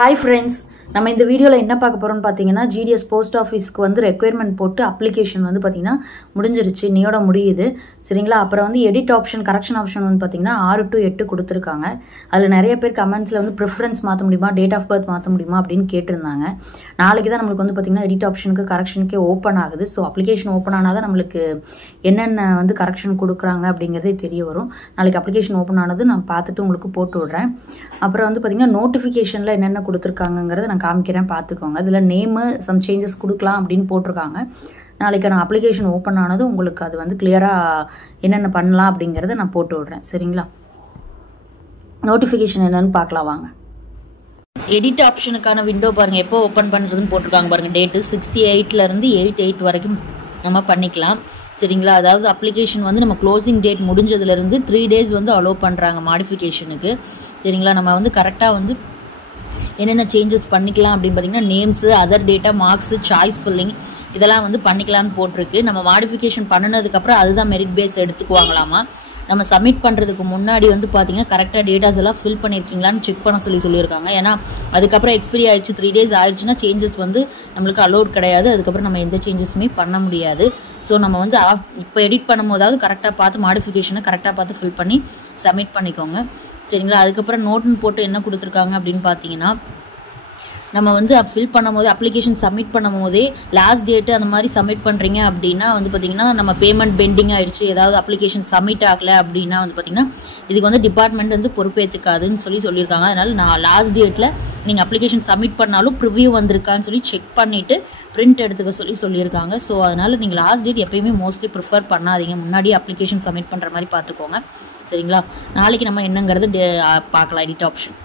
Hi friends, நம்ம இந்த வீடியோல என்ன பார்க்க போறோம்னு பாத்தீங்கன்னா GDS போஸ்ட் ஆபீஸ்க்கு வந்து ரெக்யர்மென்ட் போட்டு அப்ளிகேஷன் வந்து பாத்தீங்கன்னா முடிஞ்சிருச்சு இன்னையோட முடியுது சரிங்களா அப்புறம் வந்து எடிட் ஆப்ஷன் கரெக்ஷன் ஆப்ஷன் வந்து பாத்தீங்கன்னா 6 to 8 கொடுத்திருக்காங்க அதுல நிறைய பேர் கமெண்ட்ஸ்ல வந்து பிரெஃபரன்ஸ் மாத்த முடியுமா டேட் ஆஃப் பர்த் மாத்த முடியுமா அப்படினு கேட்டிருந்தாங்க நாளைக்கு தான் நமக்கு வந்து பாத்தீங்கன்னா எடிட் ஆப்ஷனுக்கு கரெக்ஷனுக்கு ஓபன் ஆகுது சோ அப்ளிகேஷன் ஓபன் ஆனாதான் நமக்கு என்னென்ன வந்து கரெக்ஷன் கொடுக்கறாங்க அப்படிங்கறதே தெரிய வரும் நாளைக்கு அப்ளிகேஷன் ஓபன் ஆனது நான் பார்த்துட்டு உங்களுக்கு போட்டு விடுறேன் அப்புறம் வந்து பாத்தீங்கன்னா நோட்டிஃபிகேஷன்ல என்னென்ன கொடுத்திருக்காங்கங்கறத நான் காமிக்கிறேன் பாத்துக்கோங்க அதுல நேம் சம் சேஞ்சஸ் கொடுக்கலாம் அப்படினு போட்டுருக்காங்க நாளைக்கு நான் அப்ளிகேஷன் ஓபன் ஆனது உங்களுக்கு அது வந்து கிளியரா என்னென்ன பண்ணலாம் அப்படிங்கறத நான் போட்டு விடுறேன் சரிங்களா நோட்டிஃபிகேஷன் என்னன்னு பார்க்கலாம் வாங்க எடிட் ஆப்ஷனுக்கான விண்டோ பாருங்க எப்போ ஓபன் பண்றதுன்னு போட்டுருக்காங்க பாருங்க டேட் 6/8 ல இருந்து 8/8 வரைக்கும் நம்ம பண்ணிக்கலாம் சரிங்களா அதாவது அப்ளிகேஷன் வந்து நம்ம க்ளோசிங் டேட் முடிஞ்சதுல இருந்து 3 days வந்து அலோ பண்றாங்க மாடிஃபிகேஷனுக்கு சரிங்களா நம்ம வந்து கரெக்ட்டா வந்து என்னென்ன சேஞ்சஸ் பண்ணிக்கலாம் அப்படினு பாத்தீங்கன்னா names other data marks choice filling இதெல்லாம் வந்து பண்ணிக்கலாம்னு போட்டுருக்கு நம்ம மாடிஃபிகேஷன் பண்ணனதுக்கு அப்புறம் அதுதான் மெரிட் பேஸ் எடுத்துக்குவாங்களாமா நம்ம சப்மிட் பண்றதுக்கு முன்னாடி வந்து பாத்தீங்கன்னா கரெக்ட்டா டேட்டாஸ் எல்லாம் ஃபில் பண்ணிருக்கீங்களான்னு செக் பண்ண சொல்லிருக்காங்க ஏனா அதுக்கு அப்புறம் எக்ஸ்பைரி ஆயிடுச்சு 3 days ஆயிடுச்சுனா சேஞ்சஸ் வந்து நமக்கு அலோட் கிடையாது அதுக்கு அப்புறம் நம்ம எந்த சேஞ்சஸுமே பண்ண முடியாது சோ நம்ம வந்து இப்போ எடிட் பண்ணும்போதாவது கரெக்ட்டா பார்த்து மாடிஃபிகேஷனை கரெக்ட்டா பார்த்து ஃபில் பண்ணி சப்மிட் பண்ணிக்கோங்க சரிங்களா அதுக்கு அப்புறம் நோட்னு போட்டு என்ன கொடுத்திருக்காங்க அப்படினு பாத்தீங்கன்னா நம்ம வந்து ஃபில் பண்ணும்போது அப்ளிகேஷன் சப்மிட் பண்ணும்போதே லாஸ்ட் டேட் அந்த மாதிரி சப்மிட் பண்றீங்க அப்படினா வந்து பாத்தீங்கன்னா நம்ம பேமெண்ட் பெண்டிங் ஆயிடுச்சு ஏதாவது அப்ளிகேஷன் சப்மிட் ஆகல அப்படினா வந்து பாத்தீங்கன்னா இதுக்கு வந்து டிபார்ட்மென்ட் வந்து பொறுப்பேத்துக்காதுன்னு சொல்லிருக்காங்க அதனால நான் லாஸ்ட் டேட்ல நீங்க அப்ளிகேஷன் சப்மிட் பண்ணாலும் ப்ரிவ்யூ வந்திருக்கான்னு சொல்லி செக் பண்ணிட்டு பிரிண்ட் எடுத்துக்க சொல்லிருக்காங்க சோ அதனால நீங்க லாஸ்ட் டேட் எப்பவுமே மோஸ்ட்லி ப்ரிஃபர் பண்ணாதீங்க முன்னாடி அப்ளிகேஷன் சப்மிட் பண்ற மாதிரி பாத்துக்கோங்க சரிங்களா நாளைக்கு நம்ம என்னங்கிறது பார்க்கலாம் எடிட் ஆப்ஷன்